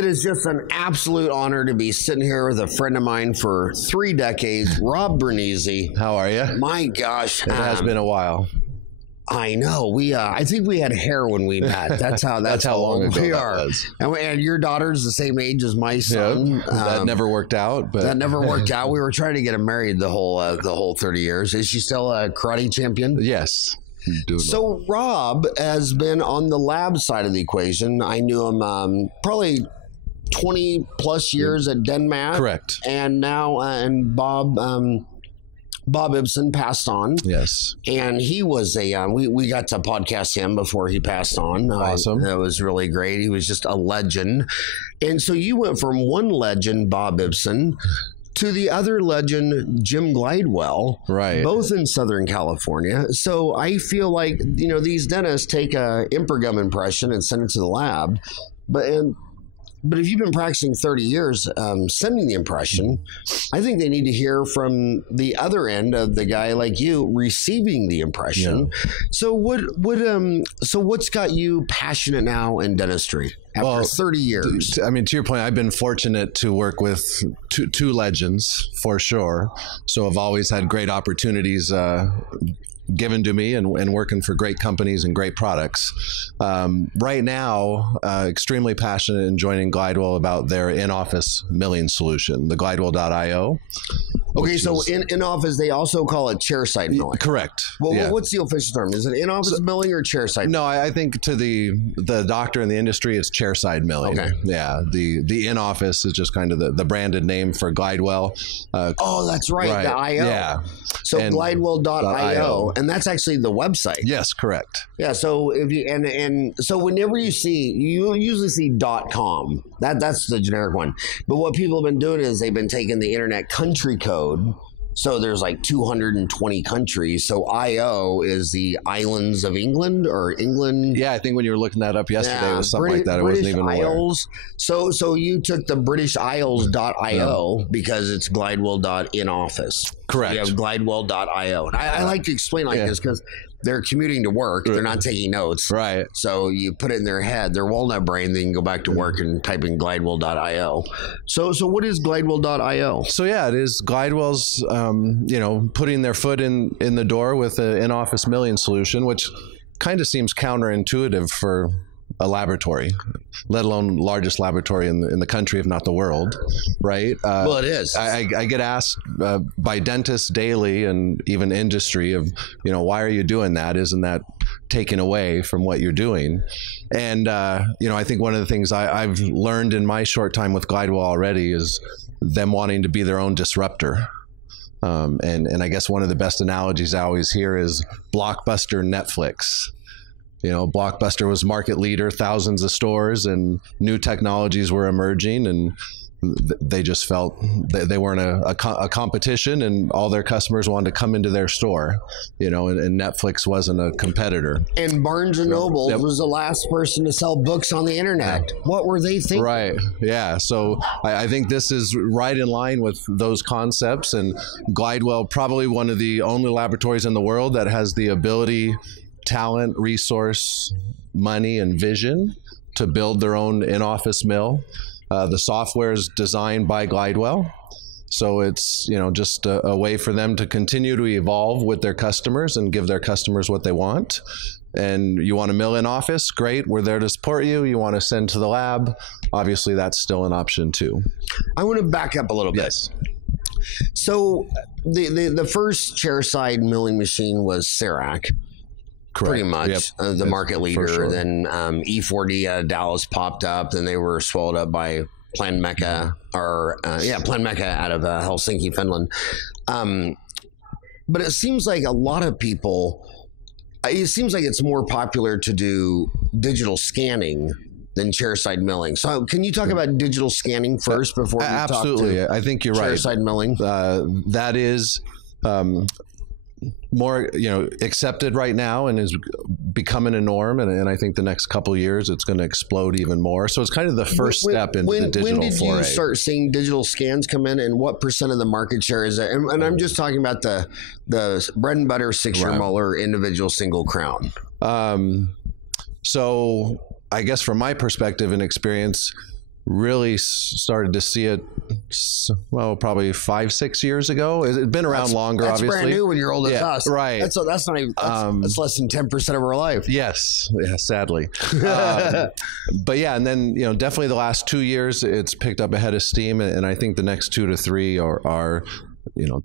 It is just an absolute honor to be sitting here with a friend of mine for 3 decades, Rob Brenneise. How are you? My gosh. It has been a while. I know. I think we had hair when we met. That's how long ago we that are. was. And your daughter's the same age as my son. Yep. That never worked out. But that never worked out. We were trying to get him married the whole 30 years. Is she still a karate champion? Yes. So Rob has been on the lab side of the equation. I knew him probably 20 plus years at Denmat. Correct. And now, Bob Ibsen passed on. Yes. And he was we got to podcast him before he passed on. Awesome. That was really great. He was just a legend. And so you went from one legend, Bob Ibsen, to the other legend, Jim Glidewell, right? Both in Southern California. So I feel like, these dentists take a Impergum impression and send it to the lab. But if you've been practicing 30 years, sending the impression, I think they need to hear from the other end of the guy like you receiving the impression. Yeah. So what's got you passionate now in dentistry after 30 years? I mean, to your point, I've been fortunate to work with two legends for sure. So I've always had great opportunities given to me and working for great companies and great products. Right now, extremely passionate in joining Glidewell about their in-office milling solution, the Glidewell.io. Okay, so in office, they also call it chairside milling. Correct. Well, yeah. What's the official term? Is it in-office milling or chairside? No, I think to the doctor in the industry, it's chairside milling. Okay. Yeah, the in-office is just kind of the branded name for Glidewell. That's right, the IO. Yeah. So Glidewell.io, and that's actually the website. Yes, correct. Yeah. So if you so whenever you usually see .com. That's the generic one. But what people have been doing is they've been taking the internet country code. So there's like 220 countries. So IO is the islands of England or England. Yeah, I think when you were looking that up yesterday, it was something like that. I wasn't even aware. So you took the British Isles.io because it's Glidewell.inoffice. Correct. So you have Glidewell.io. And I like to explain like this because they're commuting to work. They're not taking notes. Right. So you put it in their head, their walnut brain, they can go back to work and type in Glidewell.io. So what is Glidewell.io? So yeah, it is Glidewell's, putting their foot in the door with an in-office milling solution, which kind of seems counterintuitive for a laboratory, let alone largest laboratory in the country, if not the world, right? Well, it is. I get asked by dentists daily and even industry of, why are you doing that? Isn't that taken away from what you're doing? And, I think one of the things I've learned in my short time with Glidewell already is them wanting to be their own disruptor. And I guess one of the best analogies I always hear is Blockbuster Netflix. Blockbuster was market leader, thousands of stores, and new technologies were emerging, and they just felt they weren't a competition, and all their customers wanted to come into their store, and Netflix wasn't a competitor. And Barnes & Noble was the last person to sell books on the internet. What were they thinking? Right. Yeah. So I think this is right in line with those concepts, and Glidewell, probably one of the only laboratories in the world that has the ability, talent, resource, money, and vision to build their own in-office mill. The software is designed by Glidewell. So it's, just a way for them to continue to evolve with their customers and give their customers what they want. And you want to mill in office? Great. We're there to support you. You want to send to the lab? Obviously, that's still an option too. I want to back up a little bit. Yes. So the first chairside milling machine was Cerac. Correct. Pretty much the market leader. Sure. Then E4D out of Dallas popped up. Then they were swallowed up by Plan Mecca Plan Mecca out of Helsinki, Finland. But it seems like a lot of people, it seems like it's more popular to do digital scanning than chairside milling. So can you talk about digital scanning first before we absolutely talk to I think you're right. Chairside milling. That is more accepted right now and is becoming a norm, and I think the next couple of years it's going to explode even more. So it's kind of the first step into the digital When did foray. you start seeing digital scans come in, and what % of the market share is it? And I'm just talking about the bread and butter 6-year molar individual single crown. So I guess from my perspective and experience, really started to see it, well, probably 5-6 years ago. It's been around longer, that's obviously. Brand new when you're old as us. Right. That's not even, that's less than 10% of our life. Yes. Yeah, sadly. But yeah, and then, definitely the last 2 years, it's picked up a head of steam. And I think the next 2 to 3 are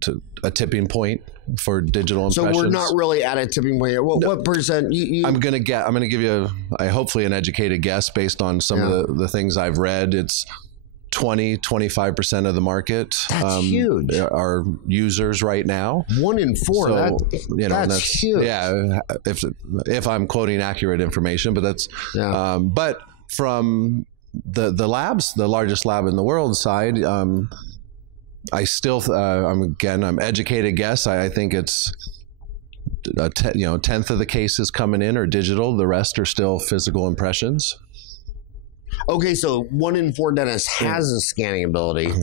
to a tipping point for digital impressions. So we're not really at a tipping point. What percent? I'm going to give you hopefully an educated guess based on some of the things I've read. It's 20-25% of the market. That's huge. Are users right now. 1 in 4. So, that's huge. Yeah, if I'm quoting accurate information, but that's but from the labs, the largest lab in the world side, I still, I'm educated guess. I think it's a tenth of the cases coming in are digital. The rest are still physical impressions. Okay, so 1 in 4 dentists has a scanning ability,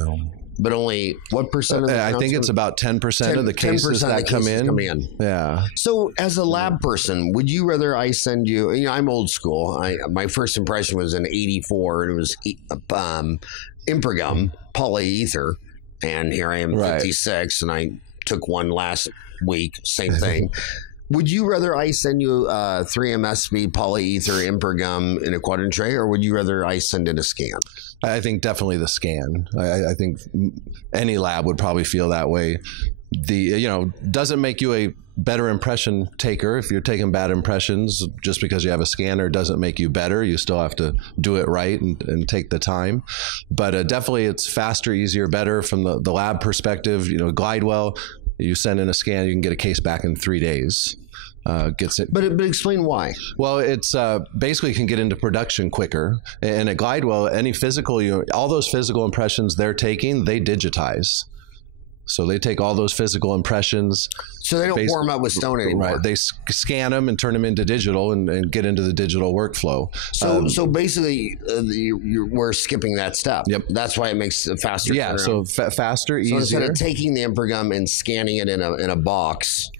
but only what percent of the I think it's about 10% of the cases that come in. Yeah. So as a lab person, would you rather I send you, I'm old school. My first impression was in '84, and it was Improgum polyether. And here I am, 56, and I took one last week, same thing. Would you rather I send you 3MSB polyether Improgum in a quadrant tray, or would you rather I send in a scan? I think definitely the scan. I think any lab would probably feel that way. Doesn't make you a better impression taker. If you're taking bad impressions, just because you have a scanner doesn't make you better. You still have to do it right and take the time. But definitely it's faster, easier, better from the lab perspective. Glidewell, you send in a scan, you can get a case back in 3 days. Gets it. But explain why. Well, it's basically can get into production quicker. And at Glidewell, any physical, all those physical impressions they're taking, they digitize. So they take all those physical impressions. So they don't warm up with stone anymore. Right. They scan them and turn them into digital and get into the digital workflow. So basically, we're skipping that step. Yep. That's why it makes it faster. Yeah. So faster, easier. So instead of taking the Improgum and scanning it in a box,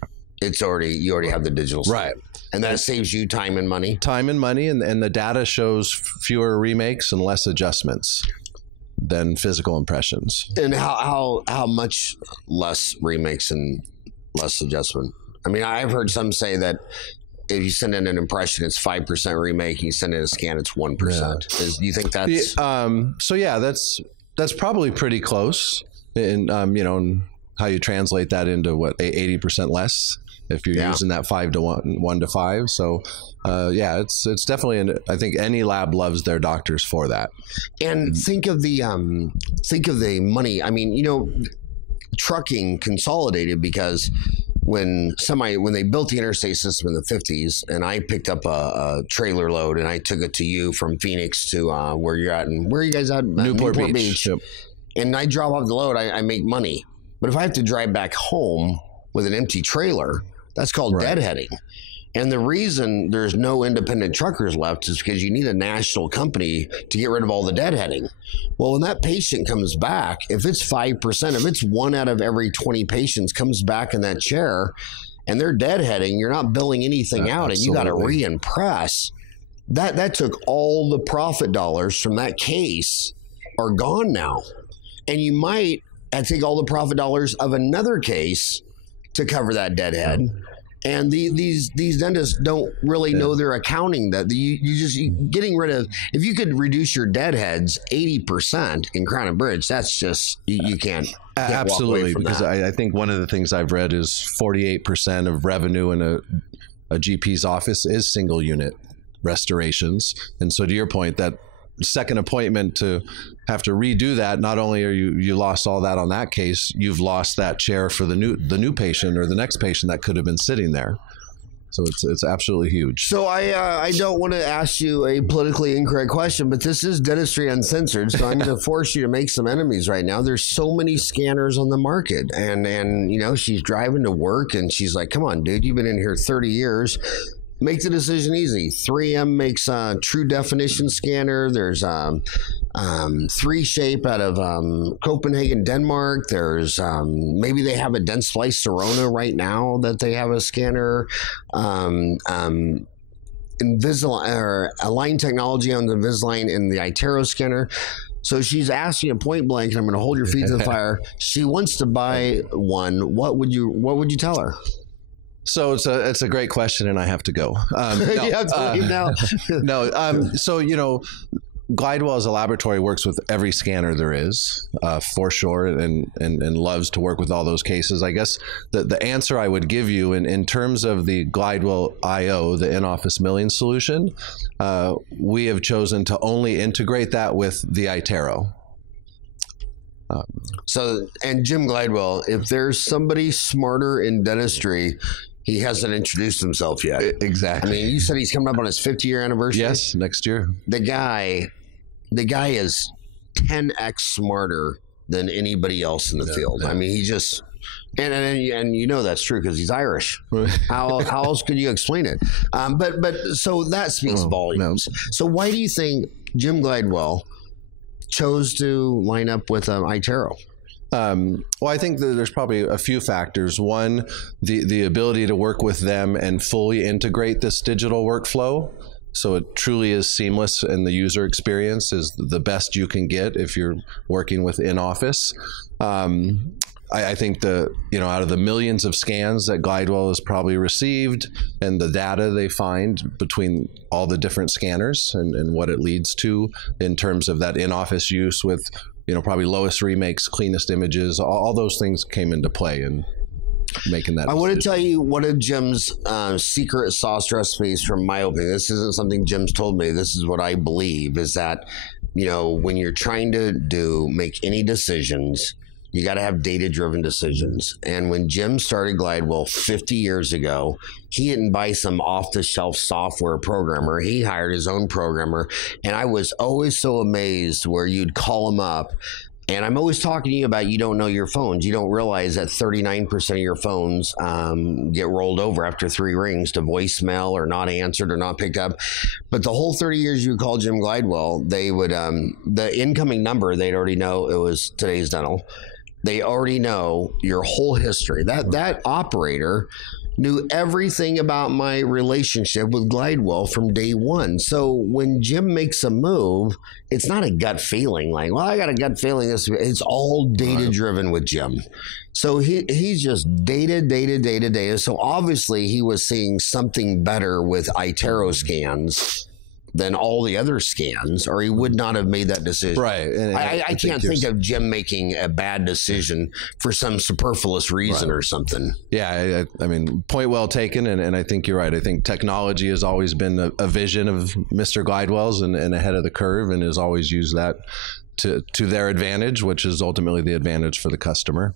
you already have the digital scan. Right. And that saves you time and money. Time and money, and the data shows fewer remakes and less adjustments than physical impressions. And how much less remakes and less adjustment? I mean, I've heard some say that if you send in an impression, it's 5% remake. You send in a scan, it's 1%. Yeah. Do you think that's? So yeah, that's probably pretty close. And and how you translate that into what 80% less if you're using that 5 to 1 to 5. So. It's definitely, I think any lab loves their doctors for that. And think of the money. I mean, trucking consolidated because when they built the interstate system in the 50s, and I picked up a trailer load and I took it to you from Phoenix to where you're at, and where are you guys at? Newport Beach. Yep. And I drop off the load, I make money. But if I have to drive back home with an empty trailer, that's called deadheading. And the reason there's no independent truckers left is because you need a national company to get rid of all the deadheading. Well, when that patient comes back, if it's 5%, if it's 1 out of every 20 patients comes back in that chair and they're deadheading, you're not billing anything out, and you got to re-impress. That took all the profit dollars from that case are gone now. And you might take all the profit dollars of another case to cover that deadhead. And these dentists don't really know their accounting. That you getting rid of, if you could reduce your deadheads 80% in Crown and Bridge, that's just you can't absolutely walk away from because that. I think one of the things I've read is 48% of revenue in a GP's office is single unit restorations. And so to your point, that second appointment to have to redo that, not only are you lost all that on that case, you've lost that chair for the new patient or the next patient that could have been sitting there. So it's absolutely huge. So I don't want to ask you a politically incorrect question, but this is Dentistry Uncensored, so I'm going to force you to make some enemies right now. There's so many scanners on the market, and she's driving to work and she's like, "Come on, dude, you've been in here 30 years." Make the decision easy. 3M makes a true definition scanner. There's 3Shape out of Copenhagen, Denmark. There's maybe they have a Dentsply Sirona right now that they have a scanner. Invisalign or Align technology on the Invisalign and the iTero scanner. So she's asking you point blank, and I'm going to hold your feet to the fire. She wants to buy one. What would you tell her? So it's a great question, and I have to go. You have to leave now. No. So Glidewell as a laboratory works with every scanner there is, for sure, and loves to work with all those cases. I guess the answer I would give you in terms of the Glidewell IO, the in-office milling solution, we have chosen to only integrate that with the iTero. And Jim Glidewell, if there's somebody smarter in dentistry, he hasn't introduced himself yet. Exactly. I mean, you said he's coming up on his 50-year anniversary. Yes, next year. The guy is 10x smarter than anybody else in the field. Yeah. I mean, he just and you know that's true because he's Irish. How else could you explain it? But so that speaks volumes. No. So why do you think Jim Glidewell chose to line up with iTero? Well, I think that there's probably a few factors. One, the ability to work with them and fully integrate this digital workflow. So it truly is seamless, and the user experience is the best you can get if you're working with in-office. I think out of the millions of scans that Glidewell has probably received and the data they find between all the different scanners and what it leads to in terms of that in-office use with, probably lowest remakes, cleanest images, all those things came into play in making that decision. I want to tell you one of Jim's secret sauce recipes from my opinion. This isn't something Jim's told me. This is what I believe is that, when you're trying to make any decisions, you got to have data-driven decisions. And when Jim started Glidewell 50 years ago, he didn't buy some off-the-shelf software programmer. He hired his own programmer. And I was always so amazed where you'd call him up. And I'm always talking to you about you don't know your phones. You don't realize that 39% of your phones get rolled over after 3 rings to voicemail or not answered or not picked up. But the whole 30 years you called Jim Glidewell, they would the incoming number, they'd already know it was Today's Dental. They already know your whole history. That operator knew everything about my relationship with Glidewell from day one. So when Jim makes a move, it's not a gut feeling like, well, I got a gut feeling this. It's all data driven with Jim. So he's just data. So obviously he was seeing something better with iTero scans than all the other scans, or he would not have made that decision. Right. And I can't think of Jim making a bad decision for some superfluous reason or something. Yeah, I mean, point well taken, and I think you're right. I think technology has always been a vision of Mr. Glidewell's and ahead of the curve, and has always used that to their advantage, which is ultimately the advantage for the customer.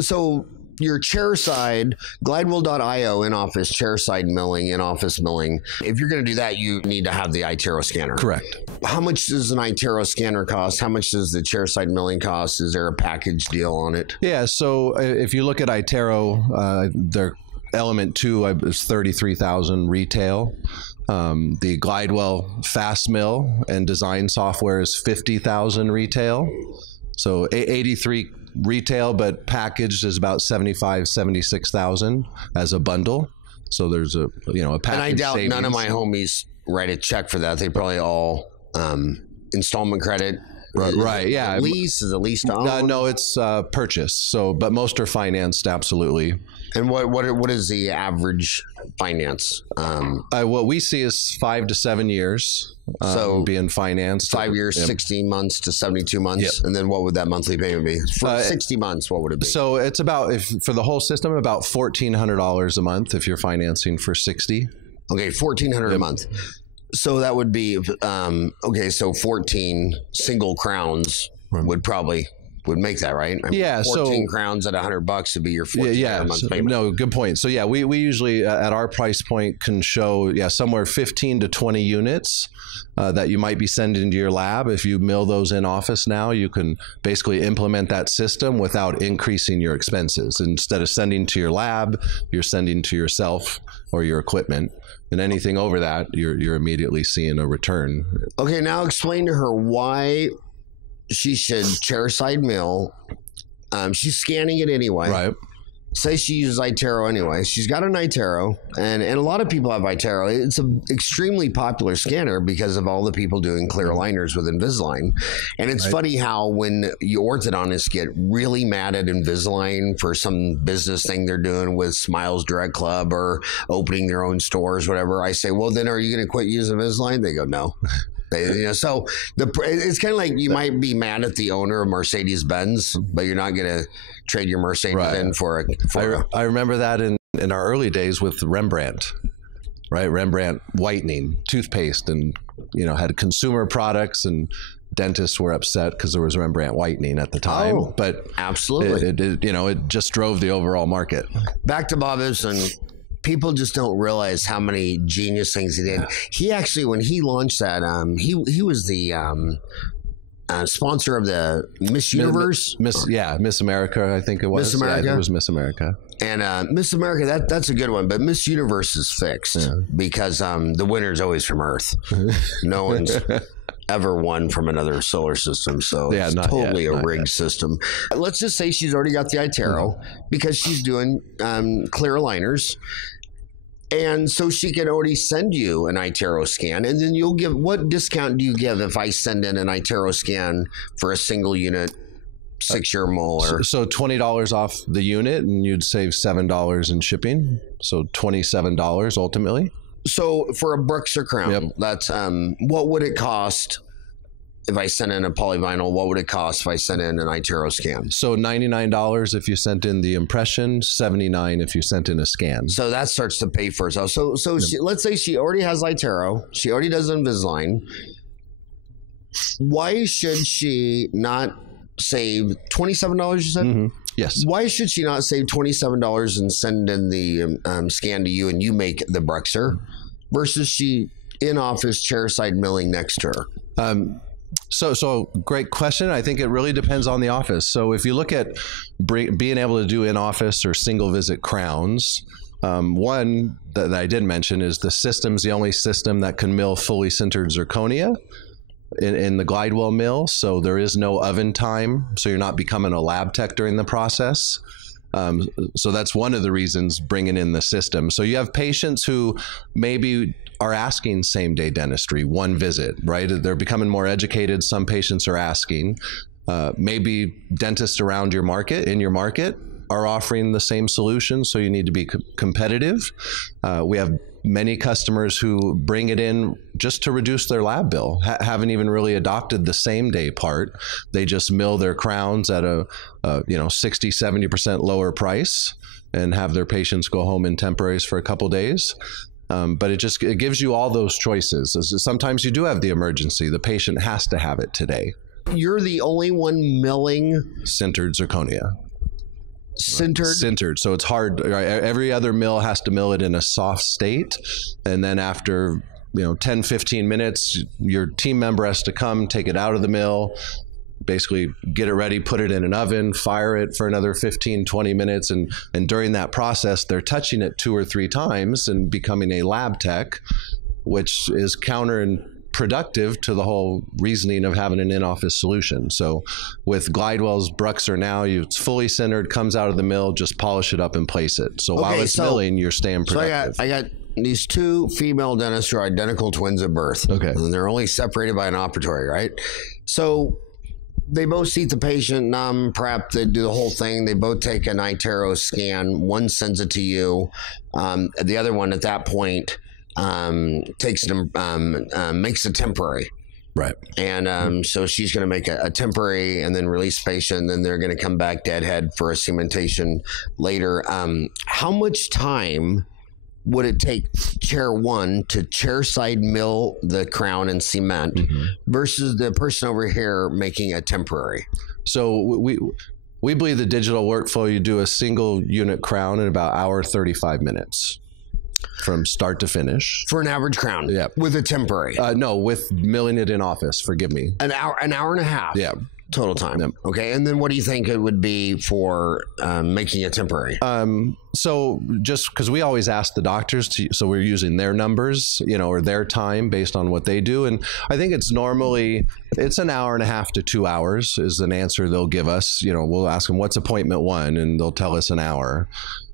So your chairside, Glidewell.io in-office chairside milling, in-office milling. If you're going to do that, you need to have the iTero scanner. Correct. How much does an iTero scanner cost? How much does the chairside milling cost? Is there a package deal on it? Yeah, so if you look at iTero, their Element 2 is $33,000 retail. The Glidewell Fast Mill and design software is $50,000 retail. So 83 retail, but packaged is about 76,000 as a bundle. So there's a package. And I doubt savings. None of my homies write a check for that. They probably all installment credit. Right. Yeah. Lease is a lease to own. No, it's purchase. So, but most are financed. Absolutely. And what is the average finance? What we see is 5 to 7 years. So being financed 5 years, 16 months to 72 months. And then what would that monthly payment be for 60 months? What would it be? So it's about, for the whole system, about $1,400 a month if you're financing for 60. Okay. $1,400 a month. So that would be, okay. So 14 single crowns would make that, right? I mean, 14 crowns at $100 would be your $1,400 a month payment. No, good point. So yeah, we usually at our price point can show somewhere 15 to 20 units that you might be sending to your lab. If you mill those in office now, you can basically implement that system without increasing your expenses. Instead of sending to your lab, you're sending to yourself or your equipment. And anything over that, you're immediately seeing a return. Okay, now explain to her why she should chairside mill. She's scanning it anyway. Right. say she uses iTero anyway. She's got an iTero, and a lot of people have iTero. It's an extremely popular scanner because of all the people doing clear aligners with Invisalign. And it's funny how when you orthodontists get really mad at Invisalign for some business thing they're doing with Smiles Direct Club or opening their own stores, whatever, I say, well, then are you going to quit using Invisalign? They go, no. So it's kind of like you might be mad at the owner of Mercedes-Benz, but you're not going to trade your Mercedes in for I remember that in our early days with Rembrandt, right? Rembrandt whitening toothpaste, and had consumer products, and dentists were upset because there was Rembrandt whitening at the time. Oh, but absolutely, it just drove the overall market. Back to Bob Ibsen. People just don't realize how many genius things he did. Yeah. He actually, when he launched that, he was the sponsor of the Miss Universe. Miss America, I think it was. Miss America? Yeah, it was Miss America. And Miss America, that's a good one. But Miss Universe is fixed because the winner's always from Earth. No one's ever won from another solar system, so it's totally a rigged system. Let's just say she's already got the iTero because she's doing clear aligners. And so she can already send you an iTero scan, and then you'll give, what discount do you give if I send in an iTero scan for a single unit 6-year molar? So $20 off the unit, and you'd save $7 in shipping. So $27 ultimately. So for a Bruxer crown, that's what would it cost if I sent in a polyvinyl? What would it cost if I sent in an iTero scan? So $99 if you sent in the impression, $79 if you sent in a scan. So that starts to pay for itself. So let's say she already has iTero, she already does Invisalign. Why should she not save $27? You said. Mm-hmm. Yes. Why should she not save $27 and send in the scan to you, and you make the Bruxer, versus she in-office chairside milling next to her? So great question. I think it really depends on the office. So if you look at being able to do in-office or single visit crowns, one that I did mention is the system's the only system that can mill fully sintered zirconia in the Glidewell mill. So there is no oven time. So you're not becoming a lab tech during the process. So that's one of the reasons bringing in the system. So you have patients who maybe are asking same-day dentistry, one visit, right? They're becoming more educated. Some patients are asking. Maybe dentists around your market, in your market, are offering the same solution, so you need to be competitive. We have many customers who bring it in just to reduce their lab bill, haven't even really adopted the same-day part. They just mill their crowns at a 60-70% lower price and have their patients go home in temporaries for a couple days. But it gives you all those choices. Sometimes you do have the emergency. The patient has to have it today. You're the only one milling sintered zirconia. Sintered? So it's hard. Right? Every other mill has to mill it in a soft state. And then after 10, 15 minutes, your team member has to come, take it out of the mill, basically get it ready, put it in an oven, fire it for another 15, 20 minutes. And during that process, they're touching it 2 or 3 times and becoming a lab tech, which is counterproductive to the whole reasoning of having an in-office solution. So with Glidewell's Bruxer now, it's fully centered, comes out of the mill, just polish it up and place it. So while it's milling, you're staying productive. So I got these 2 female dentists who are identical twins at birth. Okay. And they're only separated by an operatory, right? So they both seat the patient, numb, prep, they do the whole thing. They both take an iTero scan. One sends it to you. The other one at that point takes it, makes a temporary. Right. And so she's going to make a temporary and then release patient. And then they're going to come back deadhead for a cementation later. How much time would it take chair 1 to chairside mill the crown and cement versus the person over here making a temporary? So we believe the digital workflow, you do a single unit crown in about 1:35 minutes from start to finish. For an average crown? Yeah. With a temporary? No, with milling it in office, forgive me. An hour and a half? Yeah. Total time. Yep. Okay. And then what do you think it would be for making it temporary? So just because we always ask the doctors to, so we're using their numbers, you know, or their time based on what they do. And I think it's normally, it's an hour and a half to 2 hours is an answer they'll give us. You know, we'll ask them what's appointment 1 and they'll tell us an hour.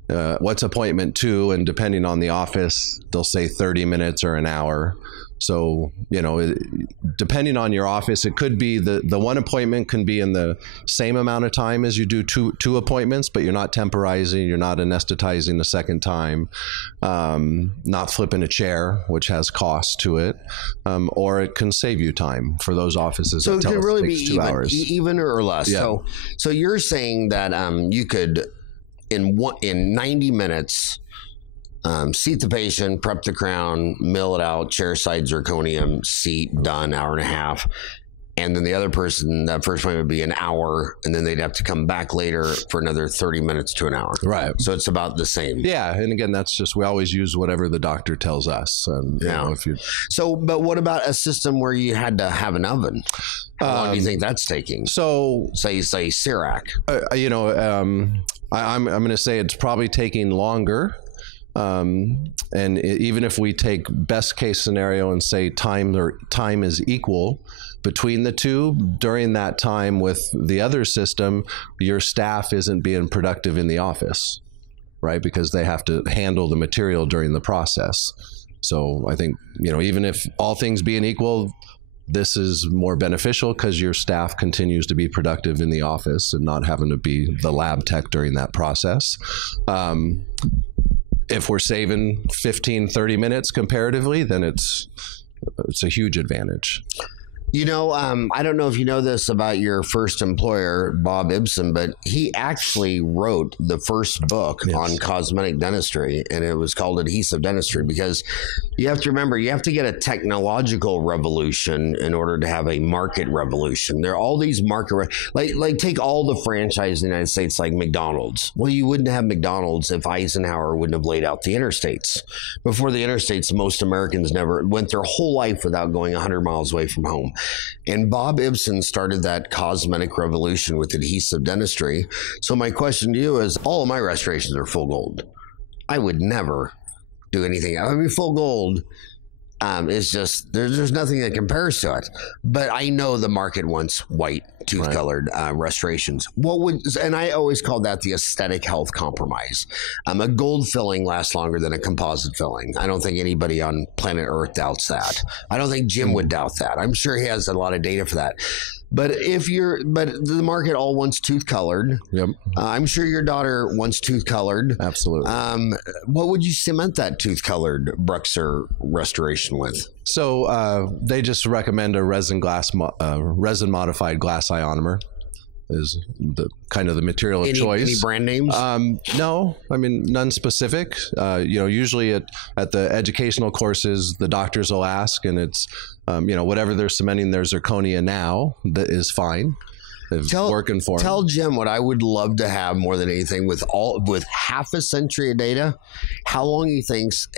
What's appointment 2, and depending on the office, they'll say 30 minutes or an hour. So, you know, depending on your office, it could be the one appointment can be in the same amount of time as you do two appointments, but you're not temporizing, you're not anesthetizing the second time, not flipping a chair, which has cost to it, or it can save you time for those offices. So it can really be even, 2 hours. Even or less. Yeah. So you're saying that you could in 90 minutes. Seat the patient, prep the crown, mill it out, chairside zirconium, seat, done, hour and a half. And then the other person, that first one would be an hour, and then they'd have to come back later for another 30 minutes to an hour. Right. So it's about the same. Yeah. And again, that's just, we always use whatever the doctor tells us. And, you know, if you... So, but what about a system where you had to have an oven? How long do you think that's taking? So, say CIRAC. You know, I'm going to say it's probably taking longer. And even if we take best case scenario and say time is equal between the two, during that time with the other system, your staff isn't being productive in the office, right? Because they have to handle the material during the process. So I think, you know, even if all things being equal, this is more beneficial because your staff continues to be productive in the office and not having to be the lab tech during that process. If we're saving 15, 30 minutes comparatively, then it's a huge advantage. You know, I don't know if you know this about your first employer, Bob Ibsen, but he actually wrote the first book on cosmetic dentistry, and it was called Adhesive Dentistry, because you have to remember, you have to get a technological revolution in order to have a market revolution. There are all these market, like take all the franchise in the United States, like McDonald's. Well, you wouldn't have McDonald's if Eisenhower wouldn't have laid out the interstates. Before the interstates, most Americans never went their whole life without going 100 miles away from home. And Bob Ibsen started that cosmetic revolution with adhesive dentistry. So my question to you is, all of my restorations are full gold. I would never do anything. I mean, full gold is just, there's nothing that compares to it. But I know the market wants white, tooth-colored restorations. And I always call that the aesthetic health compromise. A gold filling lasts longer than a composite filling. I don't think anybody on planet Earth doubts that. I don't think Jim would doubt that. I'm sure he has a lot of data for that. But the market all wants tooth colored. Yep. I'm sure your daughter wants tooth colored. Absolutely. What would you cement that tooth colored Bruxer restoration with? So they just recommend a resin modified glass ionomer is the kind of the material of choice. Any brand names? No, I mean, none specific. You know, usually at the educational courses, the doctors will ask, and it's, you know, whatever they're cementing their zirconia now, that is fine. It's working for them. Tell Jim what I would love to have more than anything, with half a century of data, how long he thinks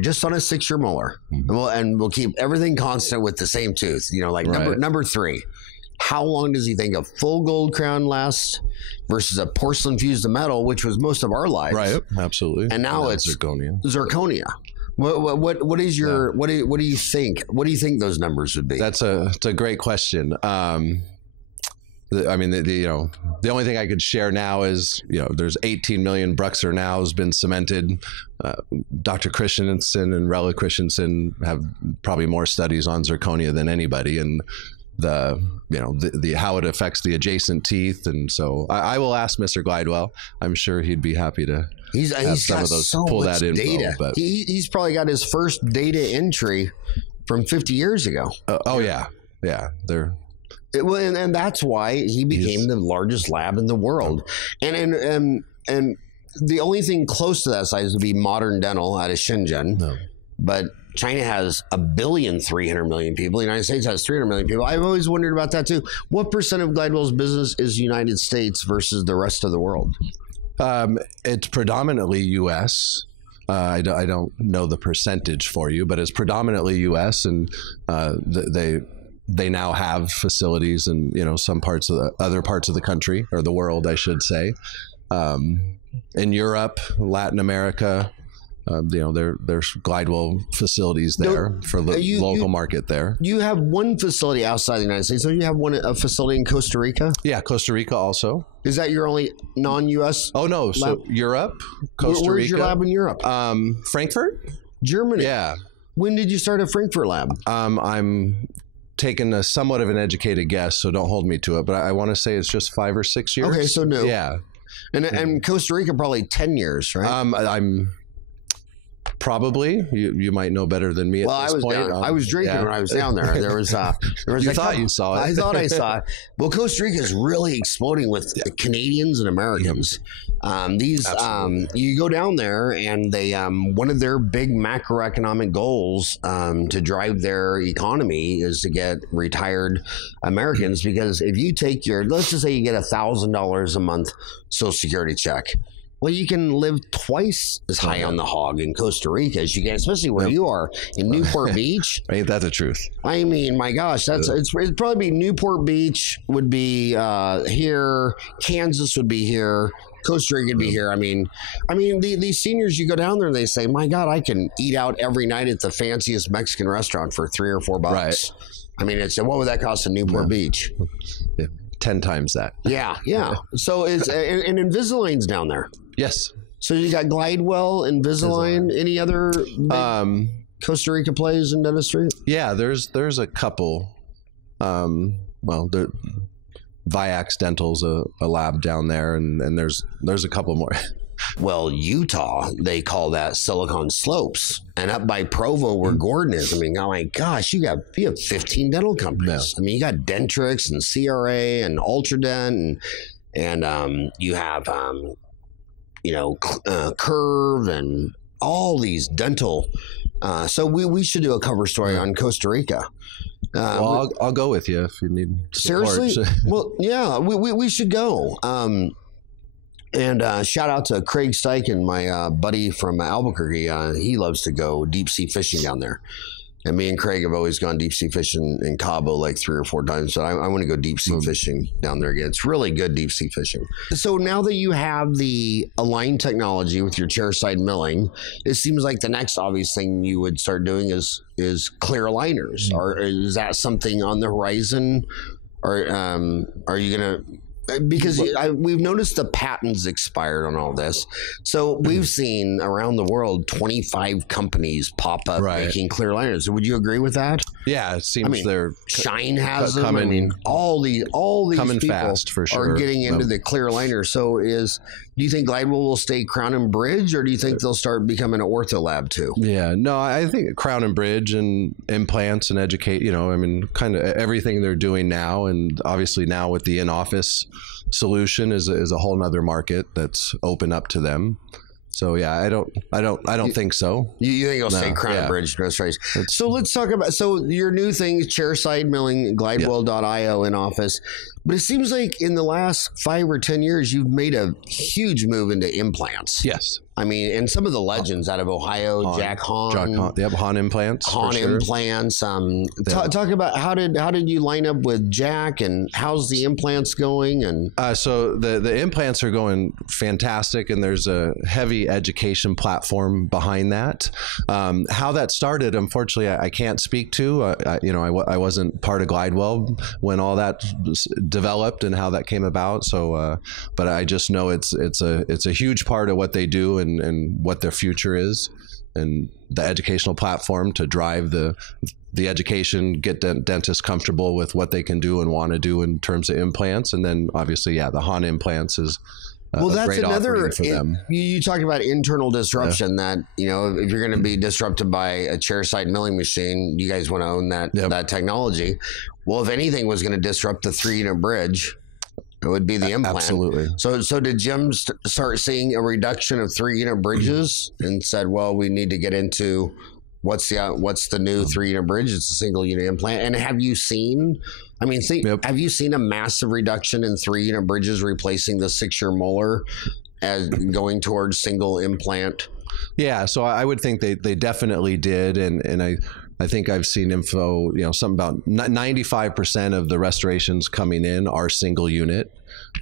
just on a 6-year molar, and we'll keep everything constant with the same tooth, you know, like number 3. How long does he think a full gold crown lasts versus a porcelain fused to metal, which was most of our lives? Right, absolutely. And now it's zirconia. What is your what do you think? What do you think those numbers would be? It's a great question. I mean, the only thing I could share now is, you know, there's 18 million Bruxer now has been cemented. Dr. Christensen and Rella Christensen have probably more studies on zirconia than anybody, and the how it affects the adjacent teeth. And so I will ask Mr. Glidewell. I'm sure he'd be happy to have some of those, pull that info. Data. But he's probably got his first data entry from 50 years ago. Yeah. And that's why he became the largest lab in the world. And the only thing close to that size would be Modern Dental out of Shenzhen. No. But China has 1,300,000,000 people. The United States has 300 million people. I've always wondered about that too. What percent of Glidewell's business is United States versus the rest of the world? It's predominantly U.S. I don't know the percentage for you, but it's predominantly U.S. and they now have facilities in, you know, some parts of the other parts of the country, or the world, I should say. In Europe, Latin America, you know, there's Glidewell facilities there for the local market there. You have one facility outside the United States, so you have a facility in Costa Rica? Yeah, Costa Rica also. Is that your only non-U.S. Oh, no. lab? So Europe, Costa Rica. Where's your lab in Europe? Frankfurt? Germany? Yeah. When did you start a Frankfurt lab? I'm taking a somewhat of an educated guess, so don't hold me to it, but I want to say it's just 5 or 6 years. Okay, so new. Yeah. And Costa Rica, probably 10 years, right? I'm probably, you might know better than me at this point. I was drinking when I was down there. There was you thought you saw it. I thought I saw it. Well, Costa Rica is really exploding with Canadians and Americans. You go down there, and they one of their big macroeconomic goals to drive their economy is to get retired Americans, because if you take let's just say you get $1,000 a month Social Security check. Well, you can live twice as high on the hog in Costa Rica as you can, especially where you are in Newport Beach. Ain't that the truth? I mean, my gosh, it'd probably be Newport Beach would be here, Kansas would be here, Costa Rica would be here. I mean, these seniors, you go down there and they say, my God, I can eat out every night at the fanciest Mexican restaurant for $3 or $4. Right. I mean, what would that cost in Newport Beach? Yeah. 10 times that. Yeah. So it's and Invisalign's down there. Yes. So you got Glidewell, Invisalign. Any other Costa Rica plays in dentistry? Yeah, there's a couple. Viax Dental's a lab down there, and there's a couple more. Well, Utah, they call that Silicon Slopes, and up by Provo, where Gordon is. I mean, oh my gosh, you have 15 dental companies. Yeah. I mean, you got Dentrix and CRA and Ultradent, and you have Curve and all these dental. So we should do a cover story on Costa Rica. Well, I'll go with you if you need support. Seriously? Well, yeah, we should go. And shout out to Craig Steichen, my buddy from Albuquerque. He loves to go deep sea fishing down there. And me and Craig have always gone deep sea fishing in Cabo like 3 or 4 times. So I want to go deep sea fishing down there again. It's really good deep sea fishing. So now that you have the Align technology with your chairside milling, it seems like the next obvious thing you would start doing is clear aligners. Or is that something on the horizon? Or are you going to... Because we've noticed the patents expired on all this. So we've seen around the world 25 companies pop up making clear aligners. Would you agree with that? Yeah, it seems they're Shine has them. I mean, all these coming people fast for sure. are getting into the clear aligner. So do you think Glidewell will stay Crown and Bridge, or do you think they'll start becoming an ortho lab too? Yeah, no, I think Crown and Bridge and implants and educate, I mean, kind of everything they're doing now. And obviously now with the in-office solution is a whole nother market that's open up to them. So yeah, I don't think so. You think it'll stay Crown and Bridge? So let's talk about your new thing is chairside milling, Glidewell.io in office. But it seems like in the last 5 or 10 years, you've made a huge move into implants. Yes. I mean, and some of the legends out of Ohio, Jack Hahn. They have Hahn implants. Hahn implants. Talk about how did you line up with Jack, and how's the implants going? And so the implants are going fantastic, and there's a heavy education platform behind that. How that started, unfortunately, I can't speak to. I wasn't part of Glidewell when all that developed and how that came about. So, but I just know it's a huge part of what they do and what their future is, and the educational platform to drive the education, get dentists comfortable with what they can do and want to do in terms of implants. And then obviously, the Hahn implants is that's another for them. You talk about internal disruption that, if you're going to be disrupted by a chairside milling machine, you guys want to own that technology. Well, if anything was going to disrupt the 3-unit bridge, it would be the implant. Absolutely. So did Jim start seeing a reduction of 3-unit bridges and said, well, we need to get into what's the new 3-unit bridge? It's a single unit implant. And have you seen have you seen a massive reduction in 3-unit bridges replacing the 6-year molar as going towards single implant? Yeah, so I would think they definitely did, and I think I've seen info, something about 95% of the restorations coming in are single unit.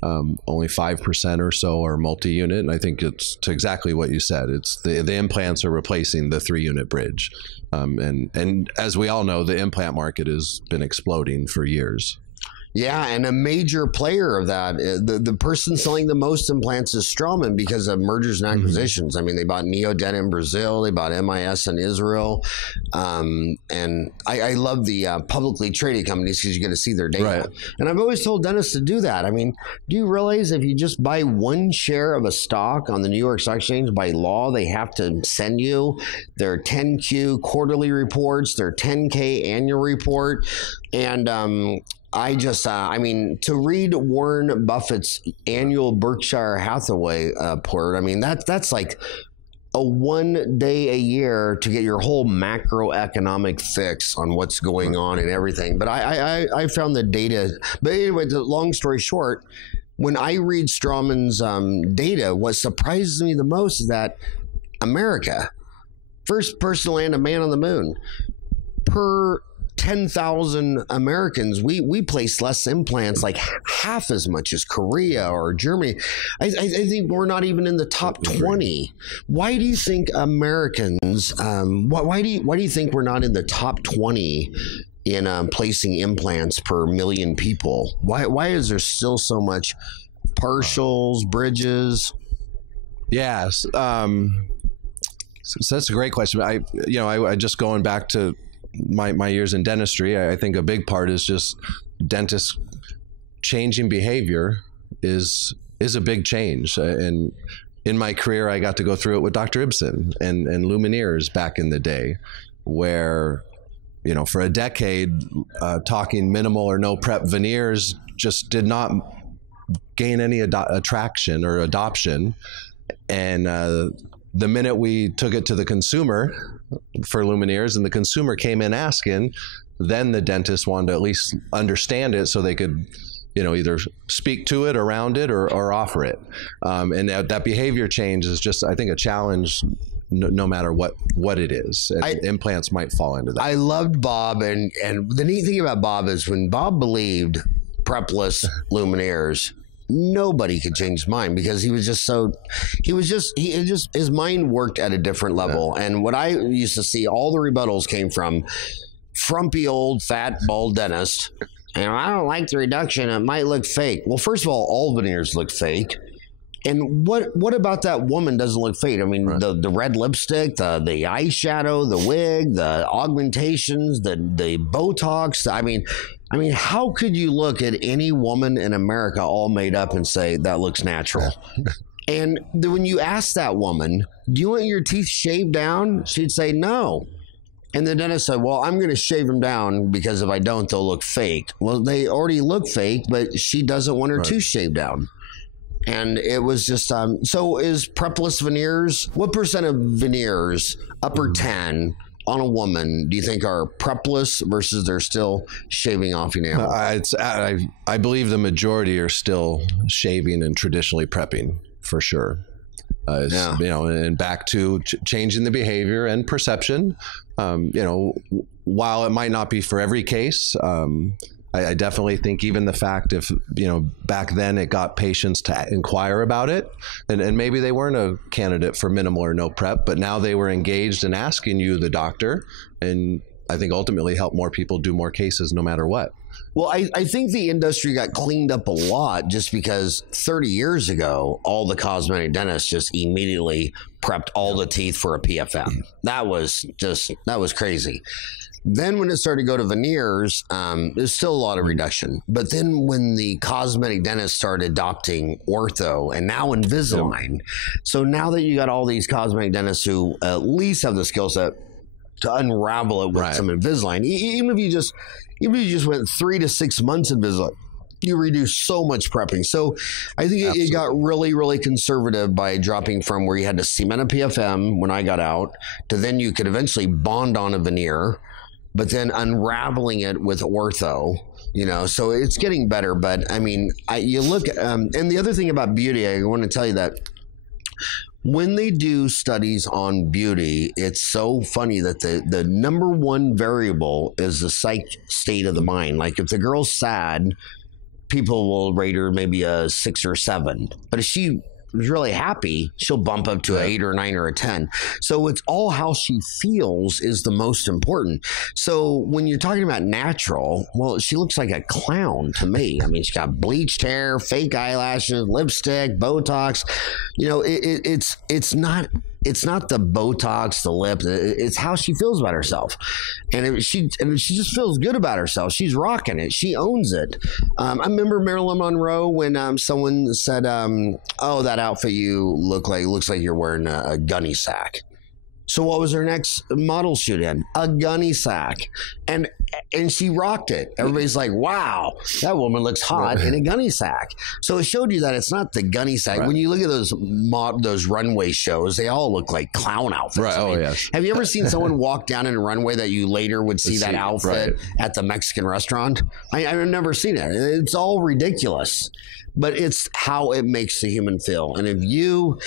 Only 5% or so are multi-unit. And I think it's to exactly what you said. It's the implants are replacing the 3-unit bridge. And as we all know, the implant market has been exploding for years. Yeah, and a major player of that, the person selling the most implants is Straumann because of mergers and acquisitions. I mean, they bought Neodent in Brazil, they bought MIS in Israel, and I love the publicly traded companies because you get to see their data. Right. And I've always told dentists to do that. I mean, do you realize if you just buy one share of a stock on the New York Stock Exchange, by law, they have to send you their 10Q quarterly reports, their 10K annual report, and I mean, to read Warren Buffett's annual Berkshire Hathaway report, I mean, that's like a 1 day a year to get your whole macroeconomic fix on what's going on and everything. But I found the data. But anyway, the long story short, when I read Straumann's data, what surprises me the most is that America, first person to land a man on the moon, per 10,000 Americans, we place less implants, like half as much as Korea or Germany. I think we're not even in the top 20. Why do you think Americans, why do you think we're not in the top 20 in placing implants per million people? Why is there still so much partials, bridges? Yes. So that's a great question. I just going back to my years in dentistry, I think a big part is just dentists changing behavior is a big change. And in my career, I got to go through it with Dr. Ibsen and Lumineers back in the day, where, for a decade, talking minimal or no prep veneers just did not gain any attraction or adoption. And the minute we took it to the consumer for Lumineers and the consumer came in asking, then the dentist wanted to at least understand it so they could, either speak to it, around it, or offer it. And that behavior change is just, I think, a challenge no matter what it is. And implants might fall into that. I loved Bob, and the neat thing about Bob is when Bob believed prepless Lumineers, nobody could change his mind because his mind worked at a different level. Yeah. And what I used to see, all the rebuttals came from frumpy old fat bald dentist. And I don't like the reduction. It might look fake. Well, first of all veneers look fake. And what about that woman doesn't look fake? I mean, right. the red lipstick, the eyeshadow, the wig, the augmentations, the Botox. I mean, how could you look at any woman in America all made up and say that looks natural? And when you ask that woman, do you want your teeth shaved down? She'd say no. And the dentist said, well, I'm going to shave them down because if I don't, they'll look fake. Well, they already look fake, but she doesn't want her teeth shaved down. And it was just, so is prepless veneers, what percent of veneers, upper 10, on a woman, do you think are prepless versus they're still shaving off enamel? I believe the majority are still shaving and traditionally prepping, for sure. Yeah. And back to changing the behavior and perception. While it might not be for every case, I definitely think even the fact if, back then it got patients to inquire about it and maybe they weren't a candidate for minimal or no prep, but now they were engaged in asking you, the doctor, and I think ultimately help more people do more cases no matter what. Well, I think the industry got cleaned up a lot just because 30 years ago, all the cosmetic dentists just immediately prepped all the teeth for a PFM. That was crazy. Then when it started to go to veneers, there's still a lot of reduction. But then when the cosmetic dentists started adopting ortho and now Invisalign, so now that you got all these cosmetic dentists who at least have the skill set to unravel it with some Invisalign, even if you just went 3 to 6 months Invisalign, you reduce so much prepping. So I think it got really, really conservative by dropping from where you had to cement a PFM when I got out to then you could eventually bond on a veneer, but then unraveling it with ortho, so it's getting better. But I mean, you look, and the other thing about beauty, I want to tell you that when they do studies on beauty, it's so funny that the number one variable is the psych state of the mind. Like if the girl's sad, people will rate her maybe a 6 or 7. But if she is really happy, she'll bump up to an 8 or 9 or a 10. So it's all how she feels is the most important. So when you're talking about natural, well, she looks like a clown to me. I mean, she's got bleached hair, fake eyelashes, lipstick, Botox. You know, it's not the Botox, the lip. It's how she feels about herself, and she just feels good about herself. She's rocking it. She owns it. I remember Marilyn Monroe when someone said, "Oh, that outfit you looks like you're wearing a gunny sack." So what was her next model shoot in? A gunny sack. And she rocked it. Everybody's like, wow, that woman looks hot in a gunny sack. So it showed you that it's not the gunny sack. Right. When you look at those runway shows, they all look like clown outfits. Right. I mean, Yes. Have you ever seen someone walk down in a runway that you later would see that outfit at the Mexican restaurant? I've never seen it. It's all ridiculous. But it's how it makes the human feel. And if you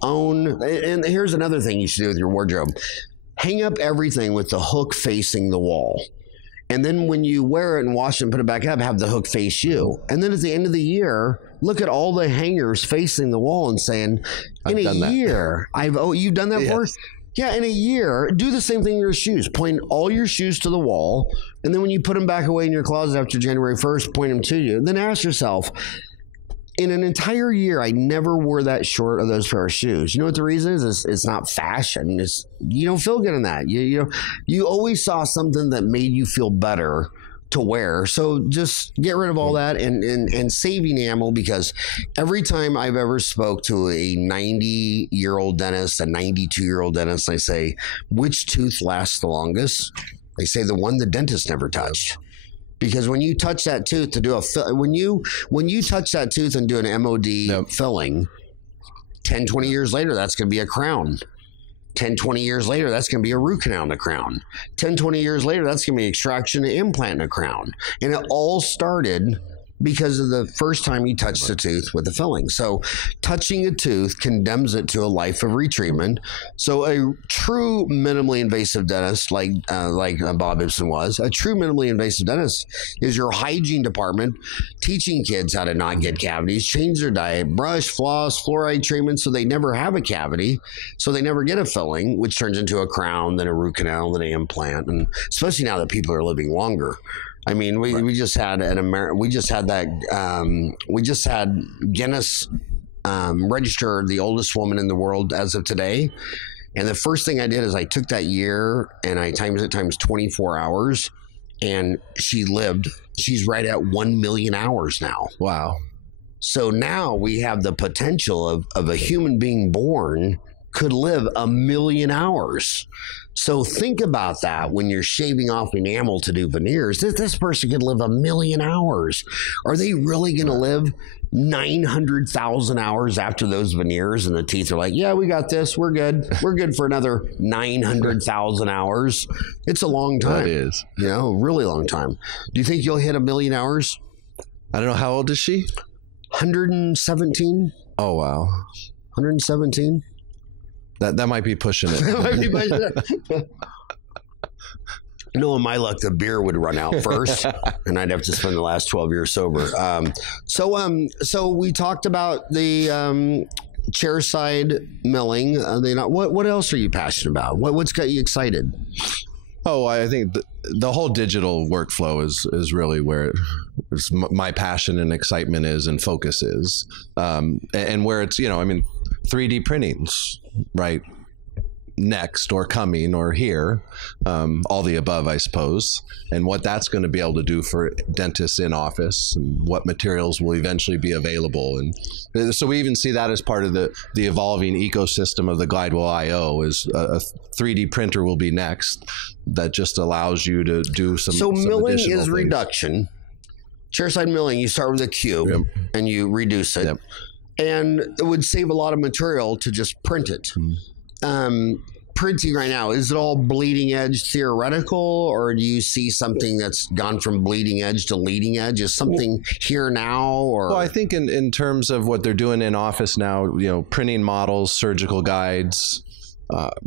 own, and here's another thing you should do with your wardrobe, hang up everything with the hook facing the wall. And then when you wear it and wash it and put it back up, have the hook face you. And then at the end of the year, look at all the hangers facing the wall and saying, in a year, you've done that for us? Yeah, in a year, do the same thing in your shoes. Point all your shoes to the wall. And then when you put them back away in your closet after January 1st, point them to you. Then ask yourself, in an entire year, I never wore that short of those pair of shoes. You know what the reason is? It's not fashion. You don't feel good in that. You always saw something that made you feel better to wear. So just get rid of all that and save enamel, because every time I've ever spoke to a 90-year-old dentist, a 92-year-old dentist, I say, which tooth lasts the longest? They say the one the dentist never touched. Because when you touch that tooth to do when you touch that tooth and do an MOD filling, 10, 20 years later, that's going to be a crown. 10, 20 years later, that's going to be a root canal and a crown. 10, 20 years later, that's going to be extraction, an implant, and a crown. And it all started because of the first time you touched the tooth with the filling. So touching a tooth condemns it to a life of retreatment. So a true minimally invasive dentist, like Bob Ibsen was, a true minimally invasive dentist is your hygiene department, teaching kids how to not get cavities, change their diet, brush, floss, fluoride treatment so they never have a cavity, so they never get a filling, which turns into a crown, then a root canal, then an implant. And especially now that people are living longer. I mean, we just had Guinness register the oldest woman in the world as of today. And the first thing I did is I took that year and I times it times 24 hours, and she's right at 1 million hours now. Wow. So now we have the potential of a human being born could live 1 million hours. So think about that when you're shaving off enamel to do veneers. This person could live 1 million hours. Are they really going to live 900,000 hours after those veneers? And the teeth are like, yeah, we got this. We're good. We're good for another 900,000 hours. It's a long time. That is. You know, a really long time. Do you think you'll hit 1 million hours? I don't know. How old is she? 117. Oh, wow. 117. That might be pushing it. Knowing my luck, the beer would run out first, and I'd have to spend the last 12 years sober. So we talked about the chairside milling. What else are you passionate about? What's got you excited? Oh, I think the whole digital workflow is really where my passion and excitement is and focus is, and where it's 3D printings, right? Next or coming or here, all the above, I suppose, and what that's going to be able to do for dentists in office and what materials will eventually be available. And so we even see that as part of the evolving ecosystem of the Glidewell IO is a 3D printer will be next that just allows you to do some milling is things. reduction. Chairside milling, you start with a cube and you reduce it. And it would save a lot of material to just print it. printing right now, is it all bleeding edge theoretical, or do you see something that's gone from bleeding edge to leading edge? Is something here now? Or well, I think in terms of what they're doing in office now, printing models, surgical guides,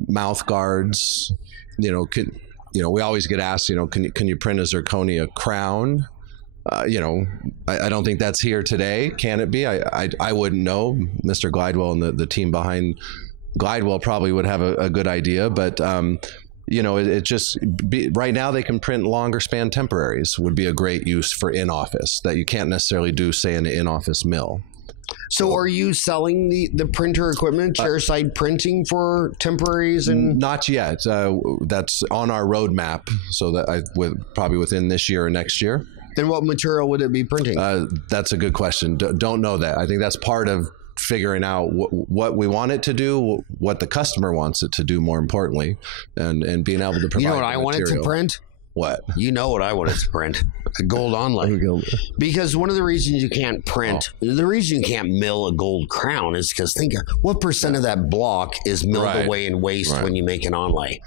mouth guards, we always get asked, can you print a zirconia crown? I don't think that's here today. Can it be? I wouldn't know. Mr. Glidewell and the team behind Glidewell probably would have a good idea, but it just right now they can print longer span temporaries would be a great use for in office that you can't necessarily do, say, in an in office mill. So are you selling the printer equipment, chairside printing for temporaries? And not yet. That's on our roadmap, so that probably within this year or next year. Then what material would it be printing? That's a good question. Don't know that. I think that's part of figuring out what we want it to do, what the customer wants it to do, more importantly, and being able to provide. You know what I want it to print? What? You know what I want it to print? A gold onlay. Because one of the reasons you can't print, the reason you can't mill a gold crown is because think of what percent of that block is milled away in waste when you make an onlay.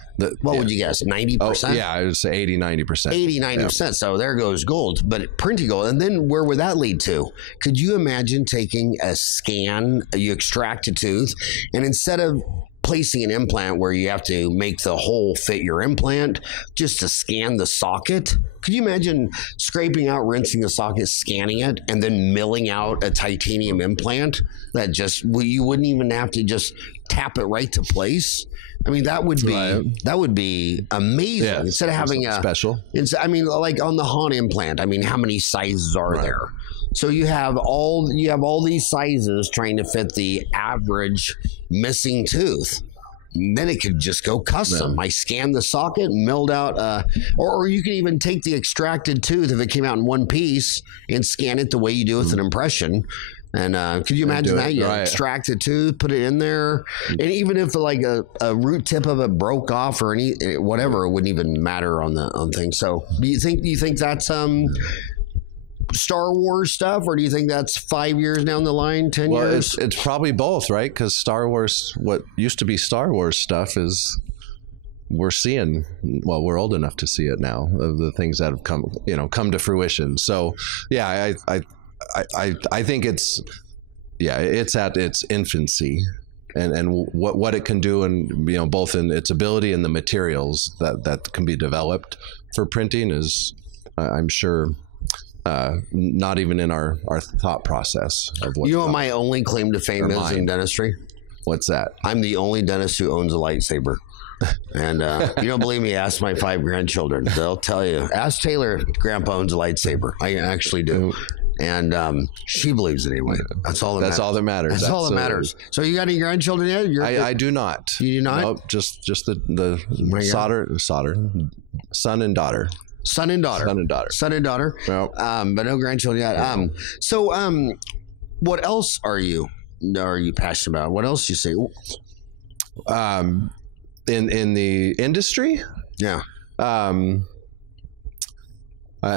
What would you guess? 90%? Yeah, I would say 80, 90%. 80-90%. So there goes gold. But printing gold, and then where would that lead to? Could you imagine taking a scan, you extract a tooth, and instead of placing an implant where you have to make the hole fit your implant just to scan the socket? Could you imagine scraping out, rinsing the socket, scanning it, and then milling out a titanium implant that you wouldn't even have to just tap it right to place? I mean, that would be amazing. Yeah, instead of having a special. I mean, like on the Hahn implant. I mean, how many sizes are there? So you have all these sizes trying to fit the average missing tooth. And then it could just go custom. I scan the socket, milled out, or you could even take the extracted tooth if it came out in one piece and scan it the way you do with an impression. And could you imagine that? You extract the tooth, put it in there, and even if like a root tip of it broke off or whatever, it wouldn't even matter on things. So do you think that's Star Wars stuff, or do you think that's 5 years down the line, 10 years? It's probably both, right? Because Star Wars, what used to be Star Wars stuff, we're seeing. Well, we're old enough to see it now, of the things that have come to fruition. So, yeah, I think it's at its infancy, and what it can do, and both in its ability and the materials that can be developed for printing is, I'm sure, not even in our thought process of what. You know what my only claim to fame is in dentistry? What's that? I'm the only dentist who owns a lightsaber. And you don't believe me? Ask my 5 grandchildren. They'll tell you. Ask Taylor. Grandpa owns a lightsaber. I actually do. And she believes it anyway. That's all that matters. That's all that matters. That's all that matters. So you got any grandchildren yet? I do not. You do not? Nope, just the solder, son and daughter. Son and daughter. Nope. But no grandchildren yet. So what else are you passionate about? What else you see? In the industry? Yeah. I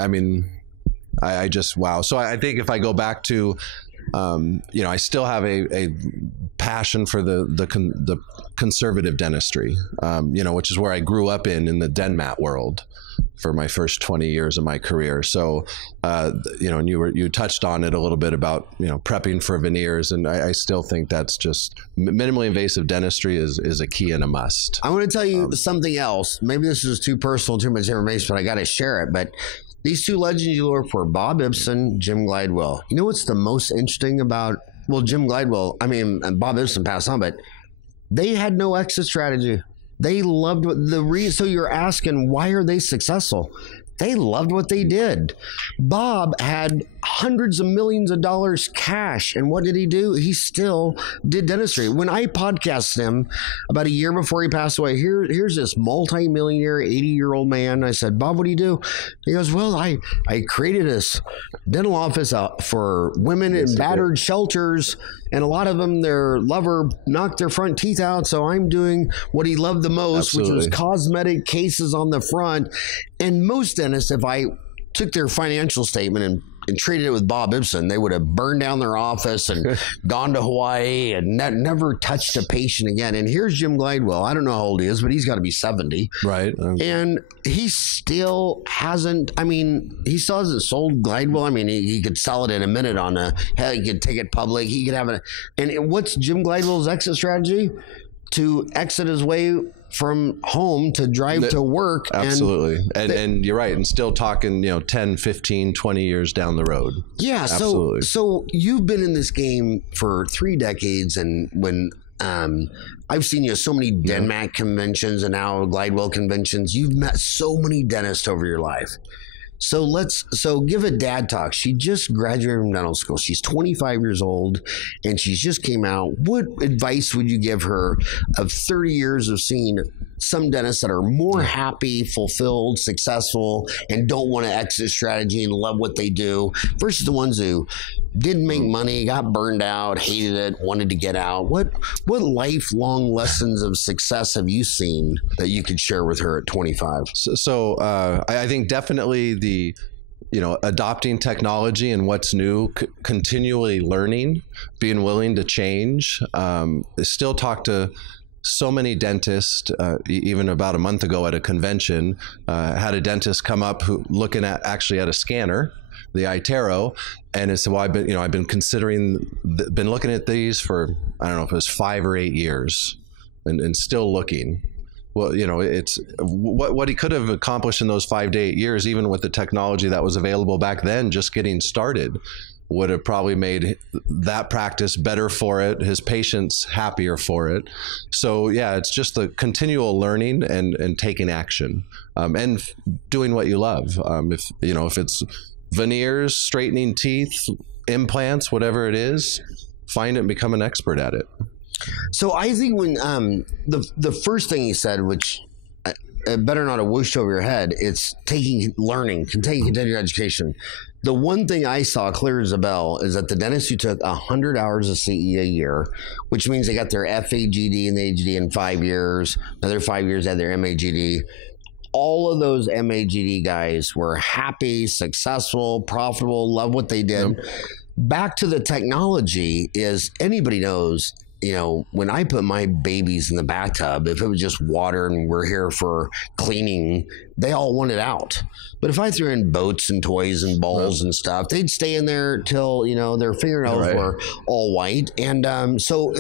mean, I just, wow. So I think if I go back to, I still have a passion for the conservative dentistry, which is where I grew up in the DenMat world for my first 20 years of my career. So, and you touched on it a little bit about, prepping for veneers. And I still think that's just minimally invasive dentistry is a key and a must. I want to tell you something else. Maybe this is too personal, too much information, but I got to share it. But these two legends you work for, Bob Ibsen, Jim Glidewell. You know what's the most interesting about, Jim Glidewell, Bob Ibsen passed on, but they had no exit strategy. They loved so you're asking, why are they successful? They loved what they did. Bob had hundreds of millions of dollars cash. And what did he do? He still did dentistry. When I podcasted him about a year before he passed away, here's this multi-millionaire 80-year-old man. I said, Bob, what do you do? He goes, well, I created this dental office for women in battered shelters. And a lot of them, their lover knocked their front teeth out. So I'm doing what he loved the most, which was cosmetic cases on the front. And most dentists, if I took their financial statement and and traded it with Bob Ibsen, they would have burned down their office and gone to Hawaii and never touched a patient again. And here's Jim Glidewell. I don't know how old he is, but he's got to be 70. Right. And he still hasn't, I mean, he still hasn't sold Glidewell. I mean, he could sell it in a minute on he could take it public. He could have and what's Jim Glidewell's exit strategy? To exit his way from home to drive to work. Absolutely. And you're right. And still talking, 10, 15, 20 years down the road. Yeah. Absolutely. So you've been in this game for 3 decades. And when I've seen so many Denmac conventions and now Glidewell conventions, you've met so many dentists over your life. So give a dad talk. She just graduated from dental school. She's 25 years old and she's just came out. What advice would you give her of 30 years of seeing some dentists that are more happy, fulfilled, successful, and don't want to exit strategy and love what they do versus the ones who didn't make money, got burned out, hated it, wanted to get out? What lifelong lessons of success have you seen that you could share with her at 25? So I think definitely the adopting technology and what's new, continually learning, being willing to change. Still talk to so many dentists. Even about a month ago at a convention, had a dentist come up looking at a scanner, the iTero, and it said, well, I've been considering, been looking at these for, I don't know if it was 5 or 8 years, and still looking. Well, it's what he could have accomplished in those 5 to 8 years, even with the technology that was available back then, just getting started, would have probably made that practice better for it, his patients happier for it. So yeah, it's just the continual learning and taking action, and doing what you love. If it's veneers, straightening teeth, implants, whatever it is, find it and become an expert at it. So I think when the first thing he said, which better not have whooshed over your head, it's taking continued education. The one thing I saw clear as a bell is that the dentists who took 100 hours of CE a year, which means they got their FAGD and the AGD in 5 years, another 5 years had their MAGD. All of those MAGD guys were happy, successful, profitable, love what they did. Yep. Back to the technology is anybody knows, when I put my babies in the bathtub, if it was just water and we're here for cleaning, they all want it out. But if I threw in boats and toys and balls and stuff, they'd stay in there till, their fingernails were all white. And so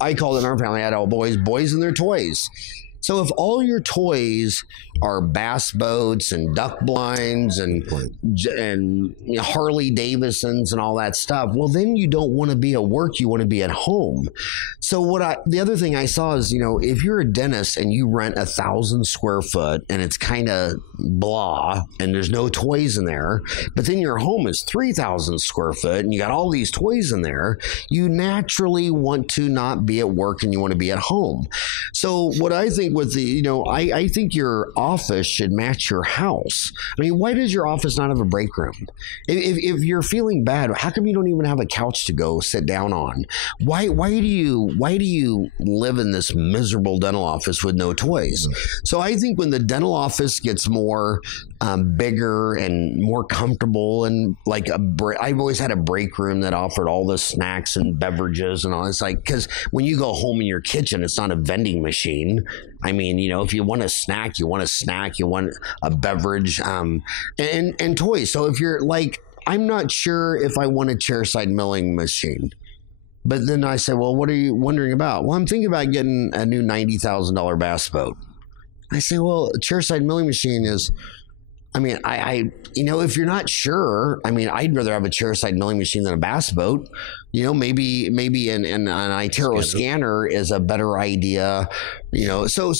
I call it in our family, I had all boys and their toys. So if all your toys are bass boats and duck blinds and Harley Davidsons and all that stuff, well, then you don't want to be at work. You want to be at home. So the other thing I saw is, if you're a dentist and you rent 1,000 square foot and it's kind of blah and there's no toys in there, but then your home is 3,000 square foot and you got all these toys in there, you naturally want to not be at work and you want to be at home. So what I think with I think your office should match your house. I mean, why does your office not have a break room? If you're feeling bad, how come you don't even have a couch to go sit down on? Why do you live in this miserable dental office with no toys? So I think when the dental office gets more bigger and more comfortable, and like I've always had a break room that offered all the snacks and beverages and all. It's like, because when you go home in your kitchen, it's not a vending machine. I mean, if you want a snack, you want a beverage, and toys. So if you're like, I'm not sure if I want a chairside milling machine. But then I say, well, what are you wondering about? Well, I'm thinking about getting a new $90,000 bass boat. I say, well, a chairside milling machine is, I mean, if you're not sure, I mean, I'd rather have a chairside milling machine than a bass boat. Maybe an iTero scanner is a better idea. So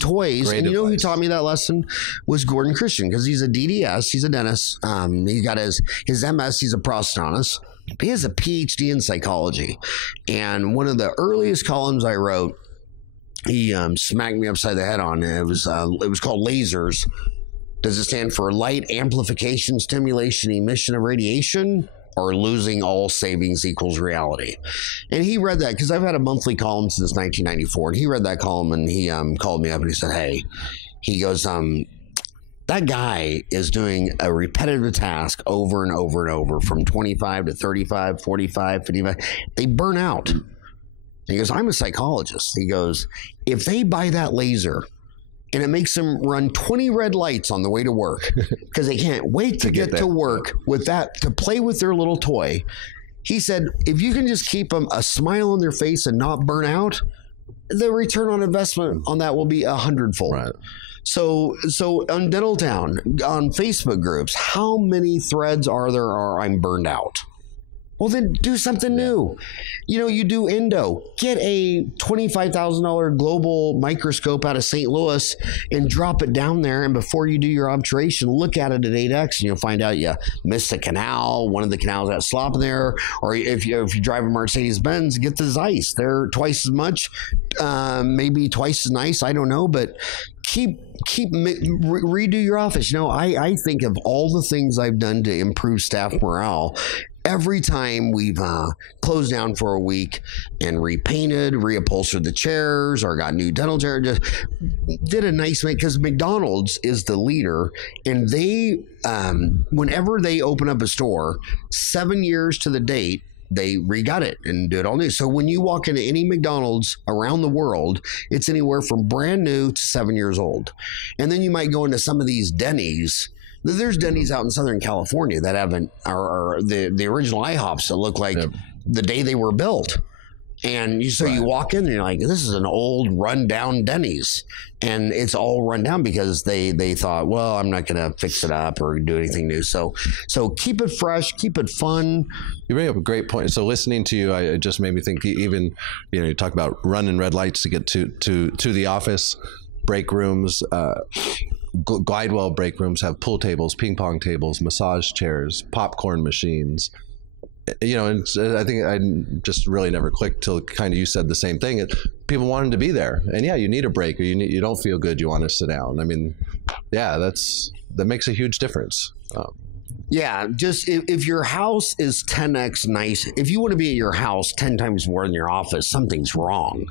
toys. And who taught me that lesson was Gordon Christian, because he's a DDS, he's a dentist. He got his MS, he's a prosthodontist. He has a PhD in psychology, and one of the earliest columns I wrote, he smacked me upside the head on. It was called Lasers. Does it stand for light amplification, stimulation, emission of radiation, or losing all savings equals reality? And he read that, because I've had a monthly column since 1994. And he read that column and he called me up and he said, hey, he goes, That guy is doing a repetitive task over and over and over from 25 to 35, 45, 55. They burn out. He goes, I'm a psychologist. He goes, if they buy that laser and it makes them run 20 red lights on the way to work because they can't wait to get to work with that, to play with their little toy. He said, if you can just keep them a smile on their face and not burn out, the return on investment on that will be 100-fold. Right. So on Dental Town, on Facebook groups, how many threads are there I'm burned out? Well, then do something new. You know, you do endo. Get a $25,000 global microscope out of St. Louis and drop it down there. And before you do your obturation, look at it at 8X, and you'll find out you missed a canal. One of the canals got slop in there. Or if you drive a Mercedes-Benz, get the Zeiss. They're twice as much, maybe twice as nice. I don't know, but redo your office. You know, I think of all the things I've done to improve staff morale. Every time we've closed down for a week and repainted, reupholstered the chairs, or got new dental chairs, just did a nice make, because McDonald's is the leader, and they, whenever they open up a store, 7 years to the date, they re-gut it and do it all new. So when you walk into any McDonald's around the world, it's anywhere from brand new to 7 years old. And then you might go into some of these Denny's. There's Denny's out in Southern California that haven't, are the original IHOPs that look like the day they were built. And you walk in and you're like, this is an old rundown Denny's, and it's all run down because they thought, well, I'm not going to fix it up or do anything new. So keep it fresh, keep it fun. You bring up a great point. So listening to you, it just made me think, even, you know, you talk about running red lights to get to the office, break rooms, Glidewell break rooms have pool tables, ping pong tables, massage chairs, popcorn machines. You know, and I think I just really never clicked till kind of you said the same thing. People wanted to be there, and yeah, you need a break, or you don't feel good, you want to sit down. I mean, yeah, that makes a huge difference. Yeah, just if your house is 10x nice, if you want to be at your house 10 times more than your office, something's wrong.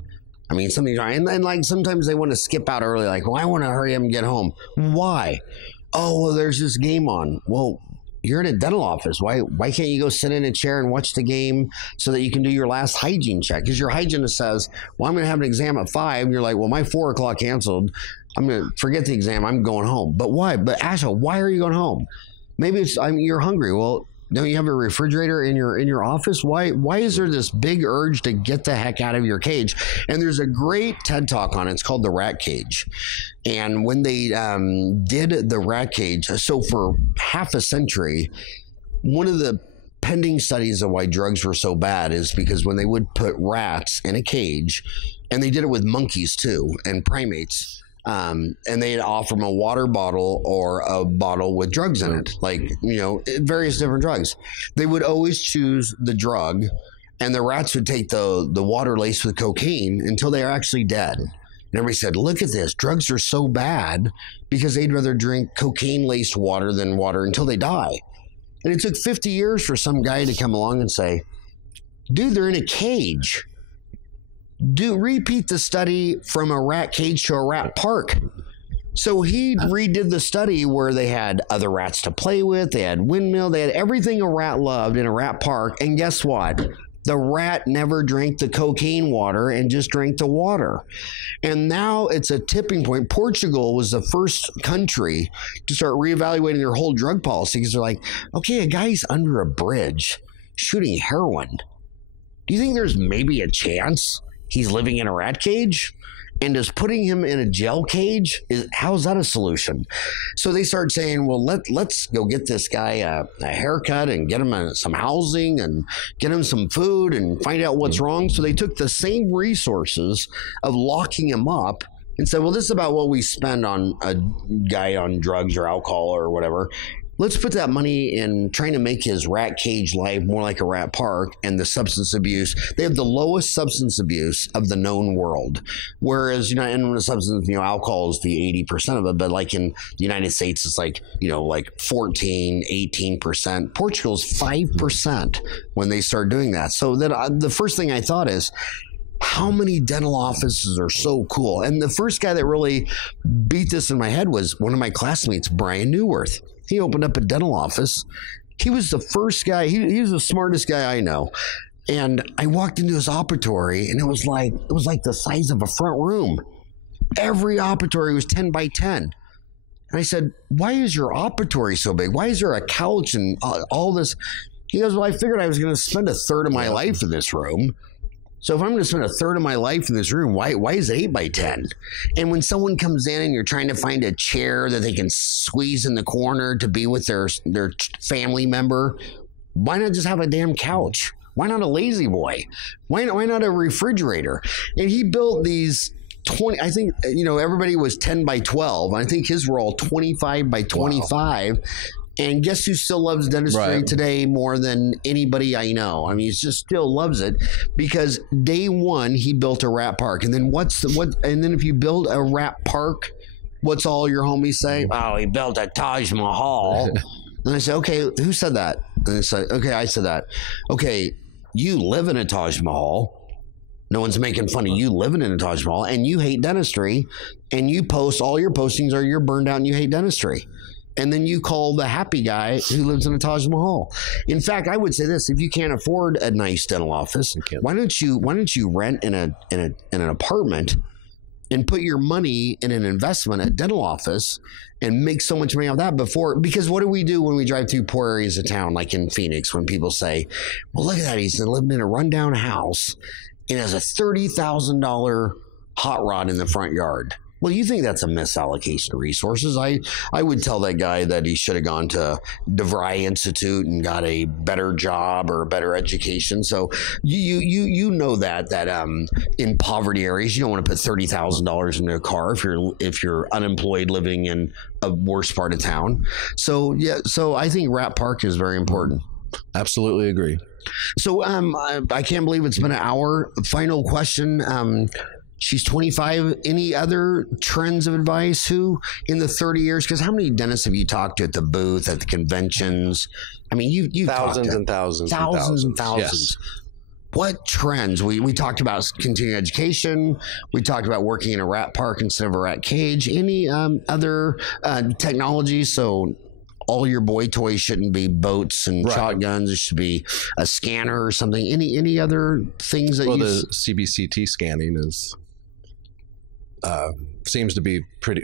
I mean, something's wrong. And like sometimes they want to skip out early, like, well, I want to hurry up and get home. Why? Oh, well, there's this game on. Well, you're in a dental office. Why can't you go sit in a chair and watch the game so that you can do your last hygiene check? Because your hygienist says, well, I'm going to have an exam at 5. And you're like, well, my 4 o'clock canceled. I'm going to forget the exam. I'm going home. But why? But Asha, why are you going home? Maybe it's, you're hungry. Well, don't you have a refrigerator in your office? Why is there this big urge to get the heck out of your cage? And there's a great TED Talk on it. It's called The Rat Cage. And when they did the rat cage, so for half a century, one of the pending studies of why drugs were so bad is because when they would put rats in a cage, and they did it with monkeys too, and primates, and they'd offer them a water bottle or a bottle with drugs in it, like, you know, various different drugs. They would always choose the drug, and the rats would take the water laced with cocaine until they are actually dead. And everybody said, look at this, drugs are so bad, because they'd rather drink cocaine laced water than water until they die. And it took 50 years for some guy to come along and say, dude, they're in a cage. Repeat the study from a rat cage to a rat park. So he redid the study where they had other rats to play with, they had windmill, they had everything a rat loved in a rat park. And guess what? The rat never drank the cocaine water and just drank the water. And now it's a tipping point. Portugal was the first country to start reevaluating their whole drug policy, because they're like, okay, a guy's under a bridge shooting heroin. Do you think there's maybe a chance he's living in a rat cage? And does putting him in a jail cage, how's that a solution? So they start saying, well, let's go get this guy a haircut and get him some housing and get him some food and find out what's wrong. So they took the same resources of locking him up and said, well, this is about what we spend on a guy on drugs or alcohol or whatever. Let's put that money in trying to make his rat cage life more like a rat park. And the substance abuse, they have the lowest substance abuse of the known world. Whereas, you know, in the substance, you know, alcohol is the 80% of it, but like in the United States, it's like, you know, like 14, 18%. Portugal's 5% when they start doing that. So that the first thing I thought is, how many dental offices are so cool. And the first guy that really beat this in my head was one of my classmates, Brian Newworth. He opened up a dental office. He was the first guy. He was the smartest guy I know. And I walked into his operatory, and it was like the size of a front room. Every operatory was 10 by 10. And I said, why is your operatory so big? Why is there a couch and all this? He goes, well, I figured I was going to spend a third of my life in this room. So if I'm going to spend a third of my life in this room, why is it 8 by 10? And when someone comes in and you're trying to find a chair that they can squeeze in the corner to be with their family member, why not just have a damn couch? Why not a lazy boy? Why not a refrigerator? And he built these 20, I think, everybody was 10 by 12. I think his were all 25 by 25. Wow. And guess who still loves dentistry today more than anybody I know? I mean, he just still loves it because day one, he built a rat park. And then and then if you build a rat park, what's all your homies say? Oh, he built a Taj Mahal. And I said, okay, who said that? And they said, okay, I said that. Okay, you live in a Taj Mahal. No one's making fun of you living in a Taj Mahal, and you hate dentistry, and you post, all your postings are you're burned out and you hate dentistry. And then you call the happy guy who lives in a Taj Mahal. In fact, I would say this: if you can't afford a nice dental office, why don't you rent in an apartment and put your money in an investment, a dental office, and make so much money off that because what do we do when we drive through poor areas of town, like in Phoenix, when people say, well, look at that, he's living in a rundown house and has a $30,000 hot rod in the front yard. Well, you think that's a misallocation of resources. I would tell that guy that he should have gone to DeVry Institute and got a better job or a better education. So you know that in poverty areas, you don't want to put $30,000 into a car if you're unemployed living in a worse part of town. So I think Rat Park is very important. Absolutely agree. So I can't believe it's been an hour. Final question. She's 25. Any other trends of advice? Who in the 30 years? Because how many dentists have you talked to at the booth, at the conventions? I mean, you've thousands and thousands and thousands. Yes. What trends? We talked about continuing education. We talked about working in a rat park instead of a rat cage. Any other technology? So all your boy toys shouldn't be boats and shotguns. It should be a scanner or something. Any other things that the CBCT scanning is seems to be pretty,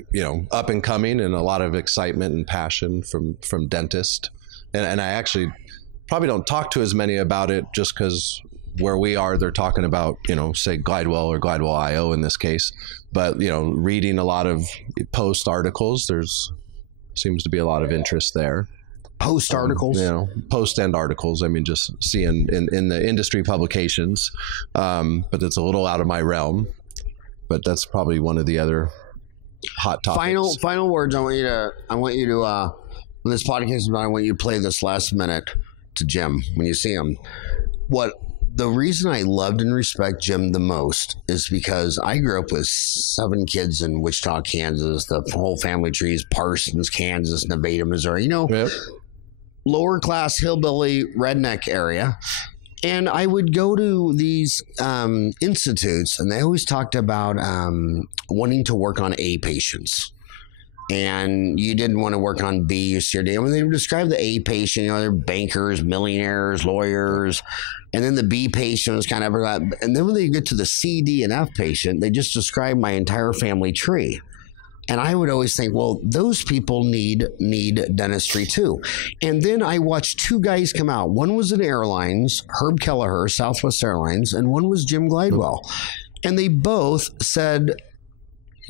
up and coming, and a lot of excitement and passion from dentists. And I actually probably don't talk to as many about it just because where we are, they're talking about, say Glidewell or Glidewell IO in this case. But, reading a lot of post articles, seems to be a lot of interest there. Post articles? Post end articles. I mean, just seeing in the industry publications, but that's a little out of my realm. But that's probably one of the other hot topics. Final words. I want you to when this podcast is done, I want you to play this last minute to Jim when you see him. The reason I loved and respect Jim the most is because I grew up with 7 kids in Wichita, Kansas. The whole family tree is Parsons, Kansas, Nevada, Missouri. Yep. Lower class hillbilly redneck area. And I would go to these institutes, and they always talked about wanting to work on A patients. And you didn't want to work on B or C or D. When they would describe the A patient, they're bankers, millionaires, lawyers. And then the B patient was kind of, and then when they get to the C, D, and F patient, they just describe my entire family tree. And I would always think, well, those people need dentistry too. And then I watched 2 guys come out. One was in airlines, Herb Kelleher, Southwest Airlines, and one was Jim Glidewell. And they both said,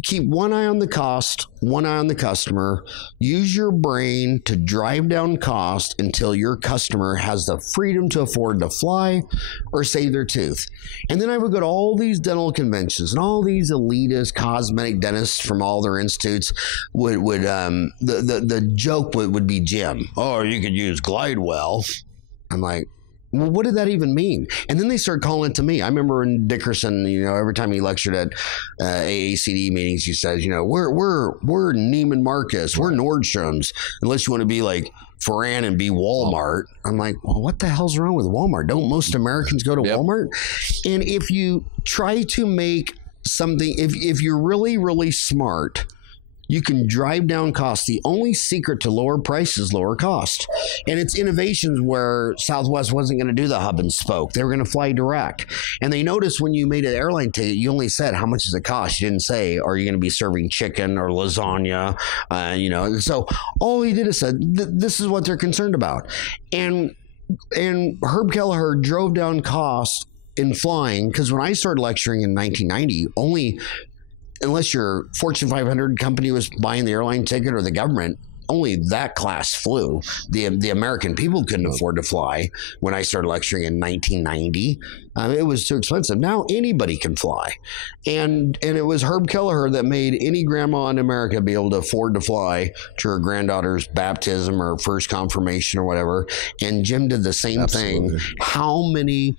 keep one eye on the cost, one eye on the customer. Use your brain to drive down cost until your customer has the freedom to afford to fly or save their tooth. And then I would go to all these dental conventions, and all these elitist cosmetic dentists from all their institutes the joke would be Jim. Oh, you could use Glidewell. I'm like, Well, what did that even mean? And then they started calling it to me. I remember in Dickerson, every time he lectured at AACD meetings, he says, we're Neiman Marcus, we're Nordstrom's, unless you want to be like Farran and be Walmart. I'm like, well, what the hell's wrong with Walmart? Don't most Americans go to Walmart? And if you try to make something, if you're really, really smart, you can drive down costs. The only secret to lower price is lower cost. And it's innovations where Southwest wasn't going to do the hub and spoke. They were going to fly direct. And they noticed when you made an airline ticket, you only said, how much does it cost? You didn't say, are you going to be serving chicken or lasagna? So all he did is said, this is what they're concerned about. And Herb Kelleher drove down cost in flying, because when I started lecturing in 1990, unless your Fortune 500 company was buying the airline ticket or the government, only that class flew. The American people couldn't afford to fly when I started lecturing in 1990. It was too expensive. Now anybody can fly. And it was Herb Kelleher that made any grandma in America be able to afford to fly to her granddaughter's baptism or first confirmation or whatever. And Jim did the same thing. How many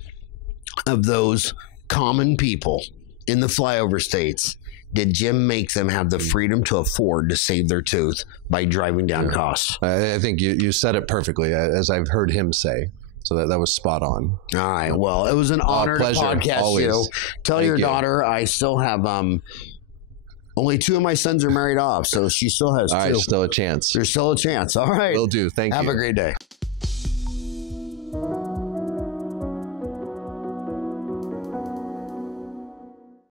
of those common people in the flyover states did Jim make them have the freedom to afford to save their tooth by driving down costs? I think you said it perfectly, as I've heard him say. So that was spot on. All right. Well, it was an honor to podcast you. Tell your daughter I still have only 2 of my sons are married off, so she still has 2. All right, still a chance. There's still a chance. All right. Will do. Thank you. Have a great day.